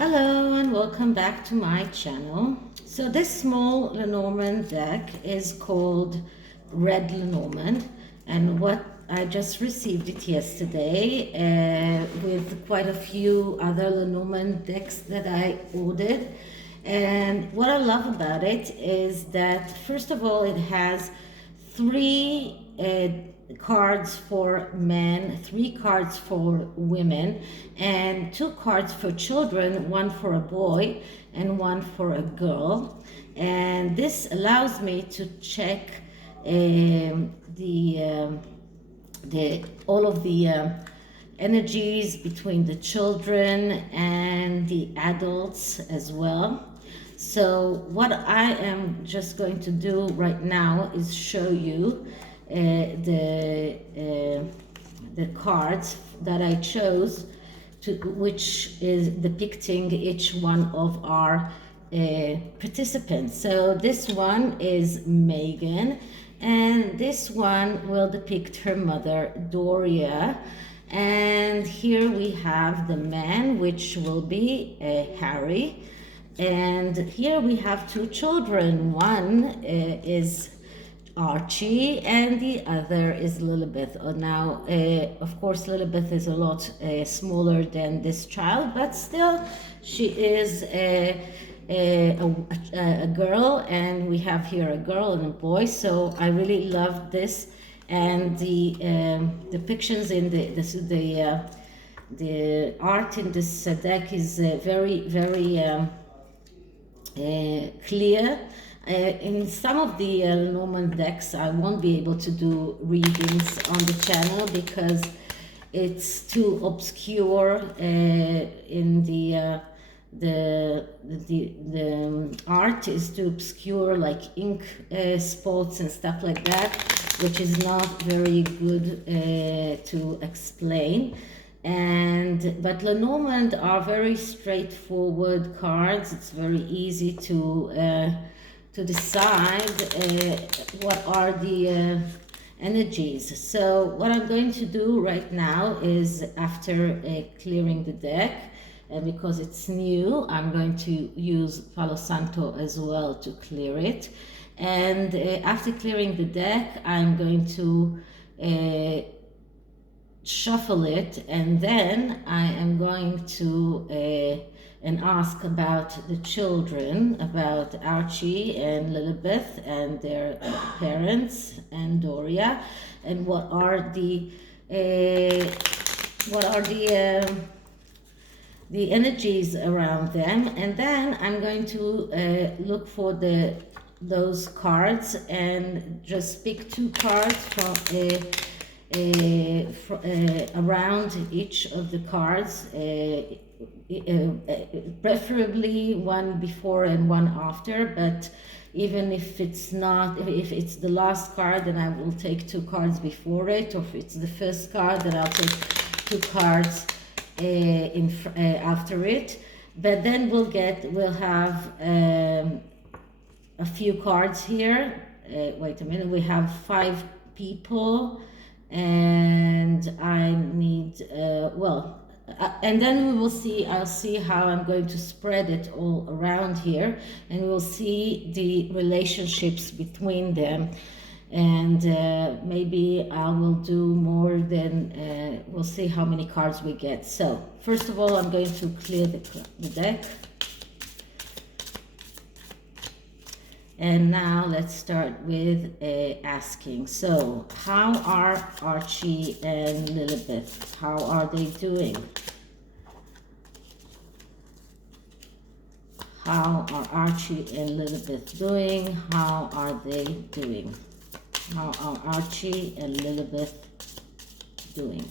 Hello and welcome back to my channel. So this small Lenormand deck is called Red Lenormand, and what I just received it yesterday with quite a few other Lenormand decks that I ordered. And what I love about it is that first of all it has three cards for men, three cards for women, and two cards for children, one for a boy and one for a girl. And this allows me to check all of the energies between the children and the adults as well. So what I am just going to do right now is show you the cards that I chose, which is depicting each one of our participants. So this one is Meghan, and this one will depict her mother Doria. And here we have the man, which will be Harry. And here we have two children. One is Archie and the other is Lilibet. Now, of course, Lilibet is a lot smaller than this child, but still she is a girl, and we have here a girl and a boy. So I really love this, and the depictions in the art in this deck is very clear. In some of the Lenormand decks, I won't be able to do readings on the channel because it's too obscure. In the art is too obscure, like ink spots and stuff like that, which is not very good to explain. But Lenormand are very straightforward cards. It's very easy to decide what are the energies. So what I'm going to do right now is, after clearing the deck, because it's new, I'm going to use Palo Santo as well to clear it. And after clearing the deck, I'm going to shuffle it, and then I am going to and ask about the children, about Archie and Lilibet and their parents and Doria, and what are the energies around them. And then I'm going to look for those cards and just pick two cards from around each of the cards, preferably one before and one after. But even if it's not, if it's the last card, then I will take two cards before it, or if it's the first card, then I'll take two cards after it. But then we'll have a few cards here. Wait a minute, we have 5 people, and I need and then we will see, I'll see how I'm going to spread it all around here, and we'll see the relationships between them. And maybe I will do more than, we'll see how many cards we get. So first of all, I'm going to clear the deck. And now let's start with asking. So how are Archie and Lilibet? How are they doing? How are Archie and Lilibet doing? How are they doing? How are Archie and Lilibet doing?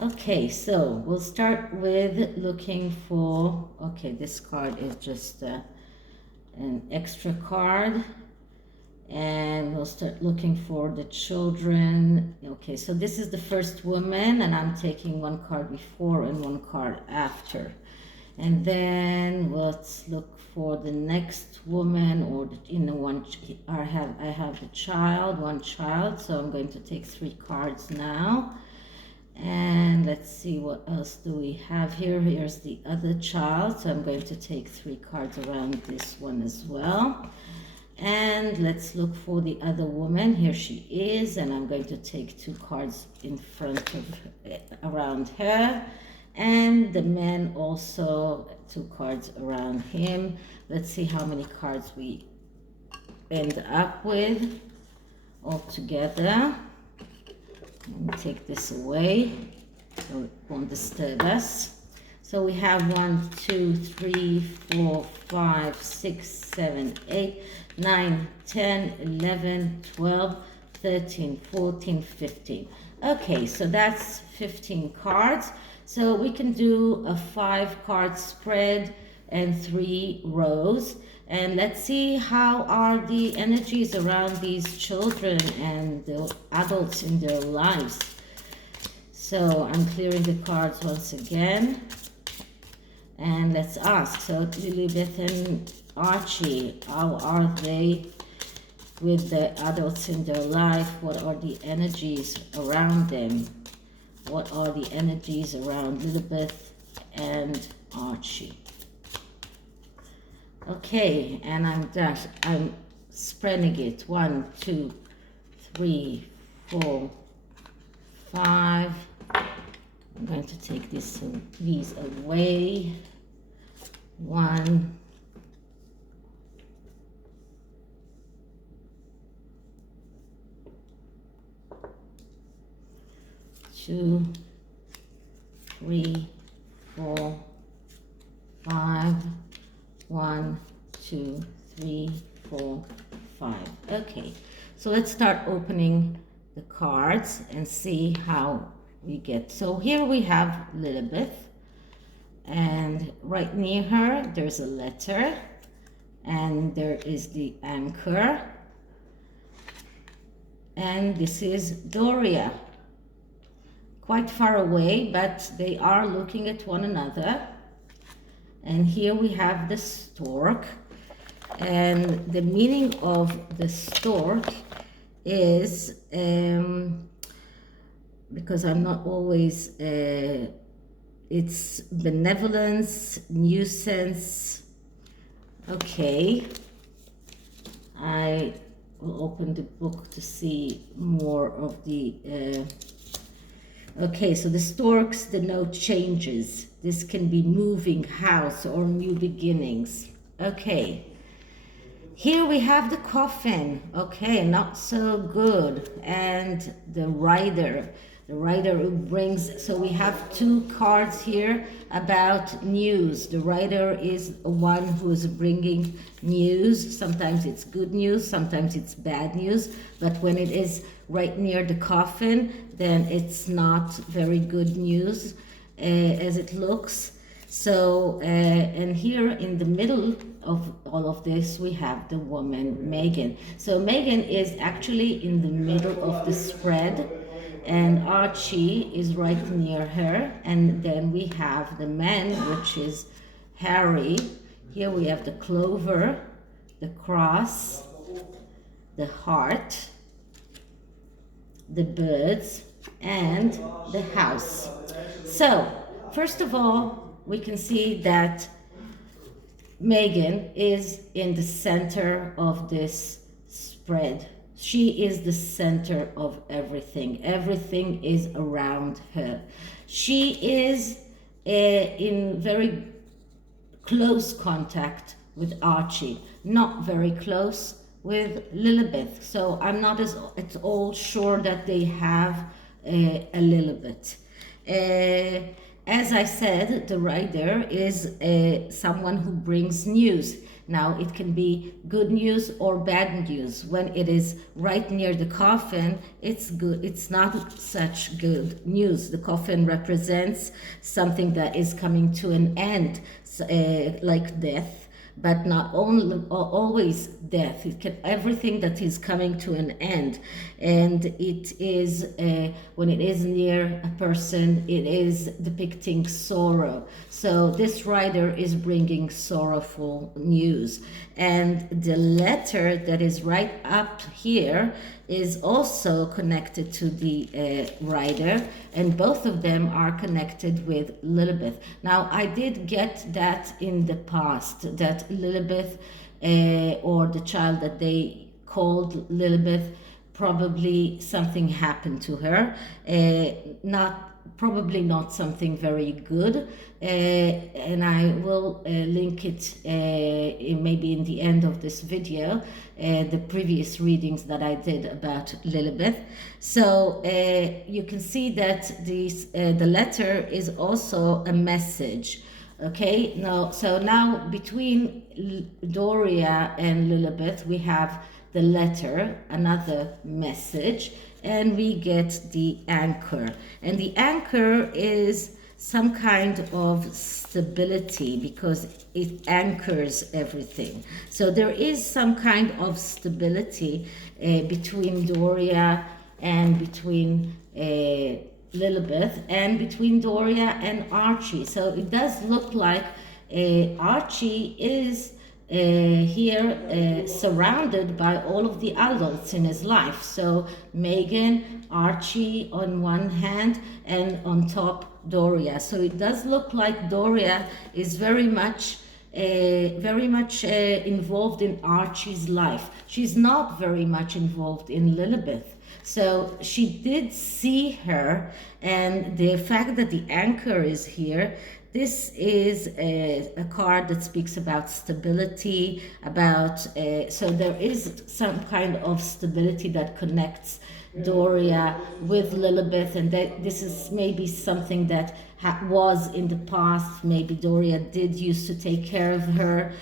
Okay, so we'll start with looking for, okay, this card is just an extra card, and we'll start looking for the children. Okay, so this is the first woman, and I'm taking one card before and one card after. And then let's look for the next woman, or one. I have the child, one child, so I'm going to take 3 cards now. And let's see, what else do we have here? Here's the other child. So I'm going to take 3 cards around this one as well. And let's look for the other woman. Here she is. And I'm going to take 2 cards in front of around her. And the man also, 2 cards around him. Let's see how many cards we end up with all together. Let me take this away so it won't disturb us. So we have 1, 2, 3, 4, 5, 6, 7, 8, 9, 10, 11, 12, 13, 14, 15. Okay, so that's 15 cards. So we can do a 5-card spread and 3 rows. And let's see how are the energies around these children and the adults in their lives. So I'm clearing the cards once again. And let's ask. So Lilibet and Archie, how are they with the adults in their life? What are the energies around them? What are the energies around Lilibet and Archie? Okay, and I'm spreading it. 1, 2, 3, 4, 5. I'm going to take these away. 1, 2, 3, 4, 5. 1, 2, 3, 4, 5. Okay, so let's start opening the cards and see how we get. So here we have Lilibet, and right near her there's a letter, and there is the anchor, and this is Doria. Quite far away, but they are looking at one another. And here we have the stork, and the meaning of the stork is, because I'm not always, it's benevolence, nuisance. Okay, I will open the book to see more of the, okay, so the storks denote changes. This can be moving house or new beginnings. Okay, here we have the coffin. Okay, not so good. And the rider who brings, so we have 2 cards here about news. The rider is one who is bringing news. Sometimes it's good news, sometimes it's bad news, but when it is right near the coffin, then it's not very good news as it looks. So and here in the middle of all of this we have the woman Meghan. So Meghan is actually in the middle of the spread, and Archie is right near her, and then we have the man, which is Harry. Here we have the clover, the cross, the heart, the birds, and the house. So first of all, we can see that Meghan is in the center of this spread. She is the center of everything. Everything is around her. She is in very close contact with Archie, not very close with Lilibet. So I'm not at all sure that they have a Lilibet. As I said, the rider is someone who brings news. Now, it can be good news or bad news. When it is right near the coffin, it's good. It's not such good news. The coffin represents something that is coming to an end, like death. But not only always death. It can everything that is coming to an end, and it is when it is near a person, it is depicting sorrow. So this rider is bringing sorrowful news, and the letter that is right up here is also connected to the rider, and both of them are connected with Lilibet. Now, I did get that in the past, that Lilibet, or the child that they called Lilibet, probably something happened to her, probably not something very good, and I will link it maybe in the end of this video, the previous readings that I did about Lilibet. So you can see that the letter is also a message. Okay, now between Doria and Lilibet we have the letter, another message, and we get the anchor. And the anchor is some kind of stability because it anchors everything. So there is some kind of stability between Doria and between Lilibet, and between Doria and Archie. So it does look like Archie is here surrounded by all of the adults in his life. So Meghan, Archie on one hand, and on top Doria. So it does look like Doria is very much involved in Archie's life. She's not very much involved in Lilibet. So she did see her, and the fact that the anchor is here, this is a card that speaks about stability, so there is some kind of stability that connects Doria with Lilibet, and that this is maybe something that was in the past. Maybe Doria did used to take care of her,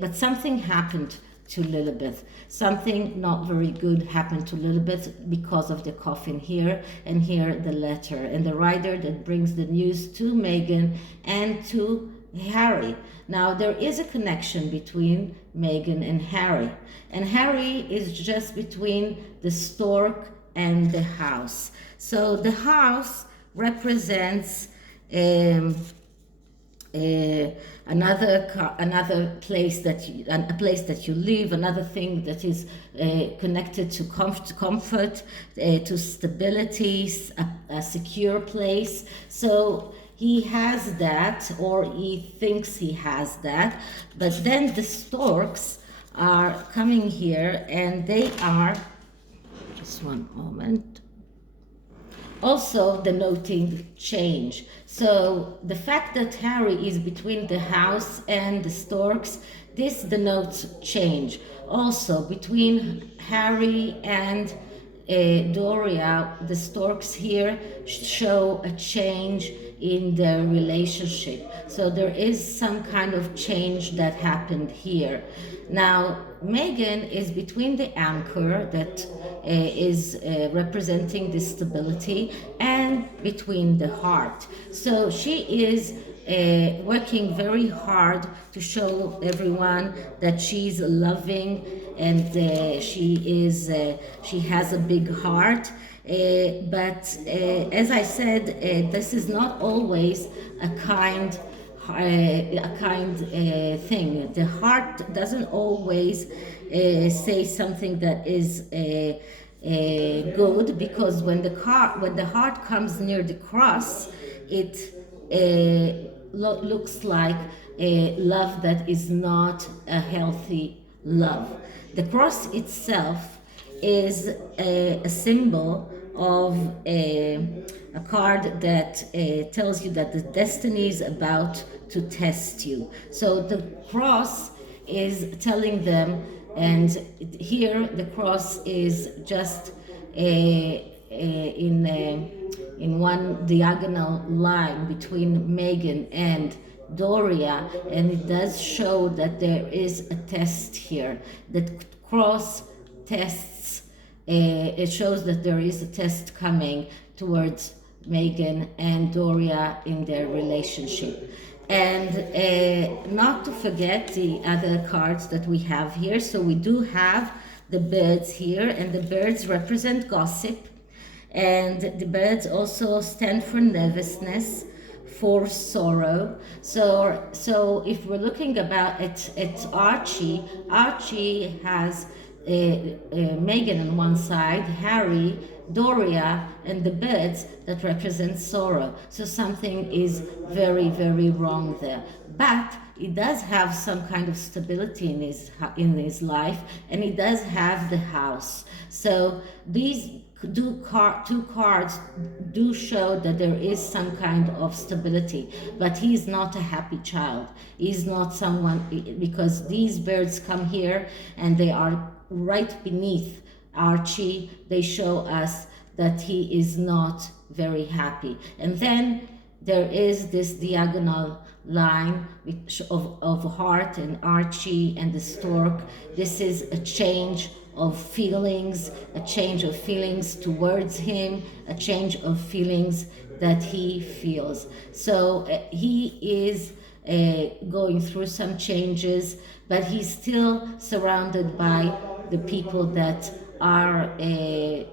but something happened to Lilibet. Something not very good happened to Lilibet because of the coffin here, and here the letter, and the rider that brings the news to Meghan and to Harry. Now there is a connection between Meghan and Harry is just between the stork and the house. So the house represents another place a place that you live, another thing that is connected to comfort, to stability, a secure place. So he has that, or he thinks he has that, but then the storks are coming here, and they are, just one moment, also denoting change. So the fact that Harry is between the house and the storks, this denotes change. Also between Harry and Doria, the storks here show a change in their relationship. So there is some kind of change that happened here. Now Meghan is between the anchor that is representing the stability, and between the heart. So she is working very hard to show everyone that she's loving, and she has a big heart. But as I said, this is not always a kind thing. The heart doesn't always say something that is good, because when the heart comes near the cross, it looks like a love that is not a healthy love. The cross itself is a symbol of a card that tells you that the destiny is about to test you. So the cross is telling them, and here the cross is just in one diagonal line between Meghan and Doria, and it does show that there is a test here. The cross tests, it shows that there is a test coming towards Meghan and Doria in their relationship. And not to forget the other cards that we have here. So we do have the birds here, and the birds represent gossip, and the birds also stand for nervousness, for sorrow. So if we're looking about at Archie has Meghan on one side, Harry, Doria, and the birds that represent sorrow. So something is very, very wrong there. But he does have some kind of stability in his life, and he does have the house. So these two cards do show that there is some kind of stability, but he's not a happy child. He's not someone, because these birds come here and they are right beneath Archie. They show us that he is not very happy. And then there is this diagonal line of heart and Archie and the stork. This is a change of feelings, a change of feelings towards him, a change of feelings that he feels. So he is going through some changes, but he's still surrounded by the people that are the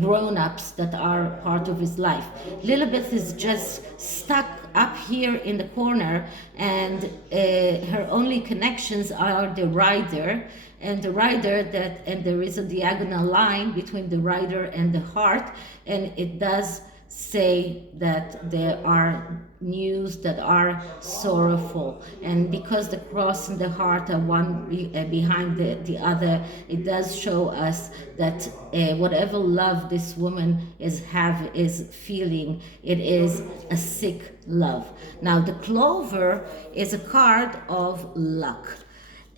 grown-ups that are part of his life. Lilibet is just stuck up here in the corner, and her only connections are the rider, and there is a diagonal line between the rider and the heart, and it does say that there are news that are sorrowful, and because the cross and the heart are one behind the other, it does show us that whatever love this woman is feeling, it is a sick love. Now the clover is a card of luck,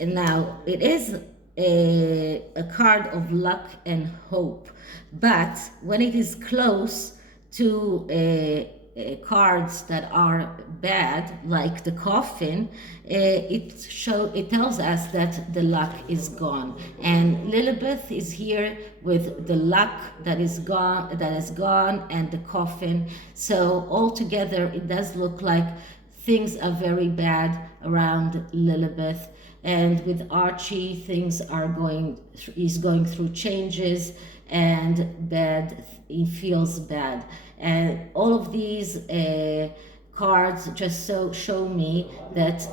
and now it is a card of luck and hope, but when it is close to cards that are bad, like the coffin, it tells us that the luck is gone. And Lilibet is here with the luck that is gone, and the coffin. So altogether, it does look like things are very bad around Lilibet. And with Archie, things are he's going through changes and bad. He feels bad. And all of these cards just show me that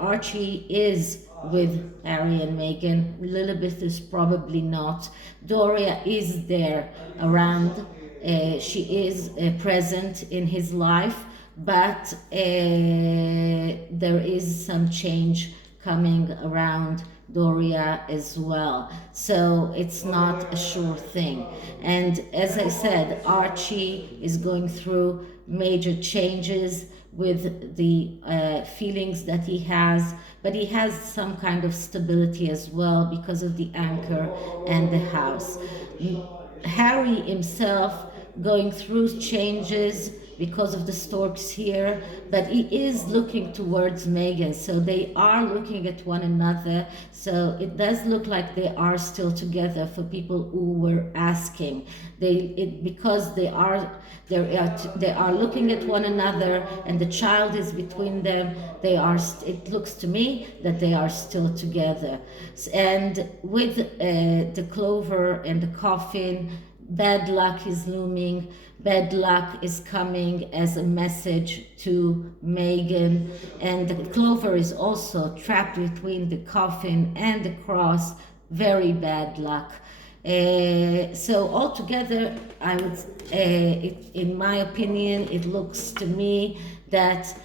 Archie is with Harry and Meghan. Lilibet is probably not. Doria is there around. She is present in his life, but there is some change coming around Doria as well. So it's not a sure thing. And as I said, Archie is going through major changes with the feelings that he has, but he has some kind of stability as well because of the anchor and the house. Harry himself going through changes because of the storks here, but he is looking towards Meghan, so they are looking at one another. So it does look like they are still together for people who were asking. Because they are looking at one another, and the child is between them. It looks to me that they are still together. And with the clover and the coffin, bad luck is looming. Bad luck is coming as a message to Meghan, and the clover is also trapped between the coffin and the cross. Very bad luck. So altogether, I would, in my opinion, it looks to me that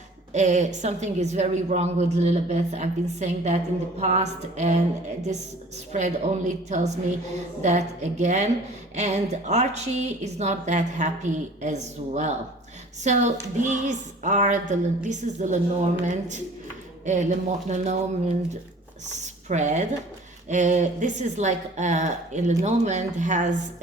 something is very wrong with Lilibet. I've been saying that in the past, and this spread only tells me that again. And Archie is not that happy as well. So this is the Lenormand spread. This is like Lenormand has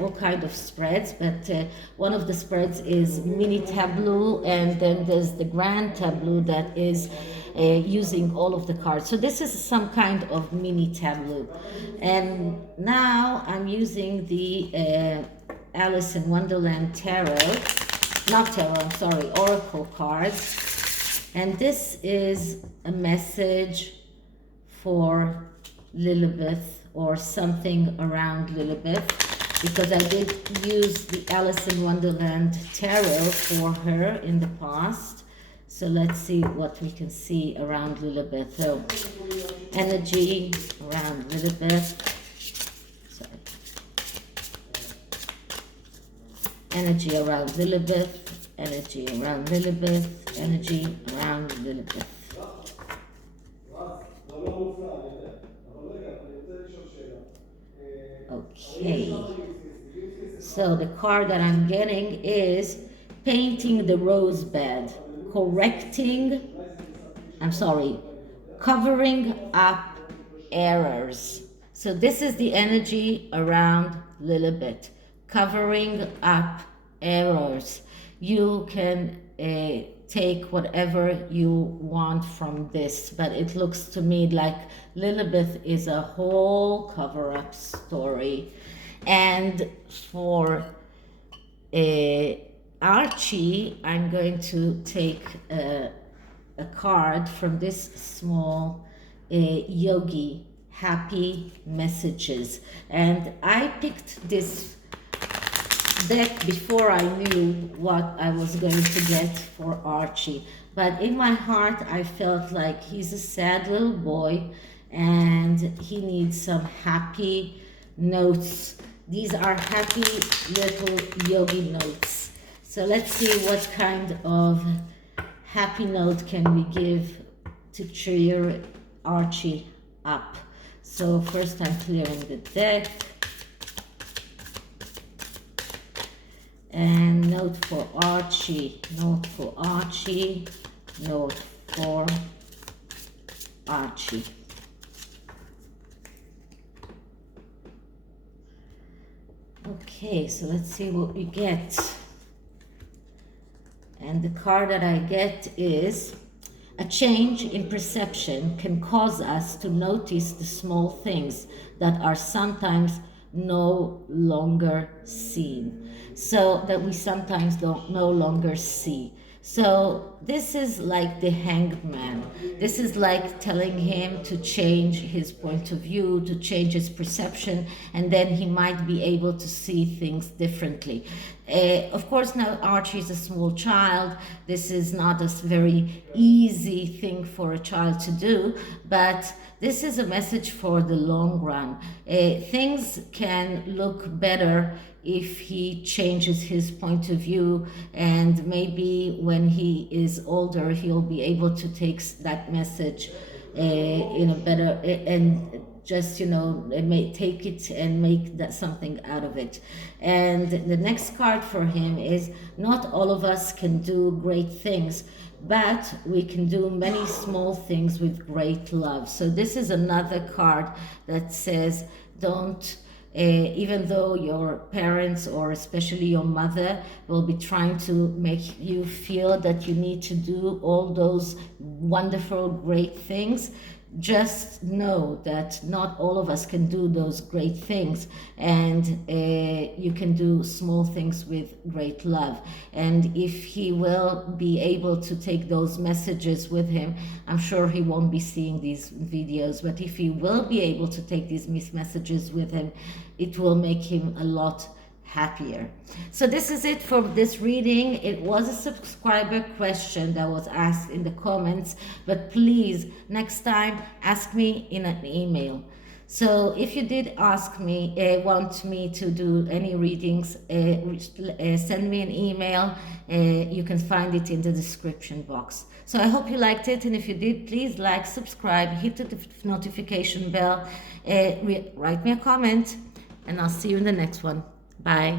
all kind of spreads, but one of the spreads is mini tableau, and then there's the grand tableau that is using all of the cards. So this is some kind of mini tableau. And now I'm using the Alice in Wonderland Oracle cards. And this is a message for Lilibet, or something around Lilibet, because I did use the Alice in Wonderland tarot for her in the past. So let's see what we can see around Lilibet. So energy around Lilibet. Sorry. Energy around Lilibet. Energy around Lilibet. Energy around Lilibet. Okay. So the card that I'm getting is painting the rose bed, covering up errors. So this is the energy around Lilibet, covering up errors. You can take whatever you want from this, but it looks to me like Lilibet is a whole cover-up story. And for Archie, I'm going to take a card from this small Yogi, Happy Messages. And I picked this deck before I knew what I was going to get for Archie. But in my heart, I felt like he's a sad little boy and he needs some happy notes. These are happy little Yogi notes. So let's see what kind of happy note can we give to cheer Archie up. So first I'm clearing the deck. And note for Archie, note for Archie, note for Archie. Okay, so let's see what we get. And the card that I get is a change in perception can cause us to notice the small things that are sometimes no longer seen. So that we sometimes don't no longer see. So this is like the hanged man. This is like telling him to change his point of view, to change his perception, and then he might be able to see things differently. Of course, now Archie is a small child. This is not a very easy thing for a child to do, but this is a message for the long run. Things can look better if he changes his point of view, and maybe when he is older he'll be able to take that message in a better and just may take it and make that something out of it. And the next card for him is not all of us can do great things, but we can do many small things with great love. So this is another card that says don't even though your parents or especially your mother will be trying to make you feel that you need to do all those wonderful, great things, just know that not all of us can do those great things, and you can do small things with great love. And if he will be able to take those messages with him, I'm sure he won't be seeing these videos, but if he will be able to take these messages with him, it will make him a lot happier. So this is it for this reading. It was a subscriber question that was asked in the comments, but please next time ask me in an email. So if you did ask me, want me to do any readings, send me an email. You can find it in the description box. So I hope you liked it, and if you did, please like, subscribe, hit the notification bell, write me a comment, and I'll see you in the next one. Bye.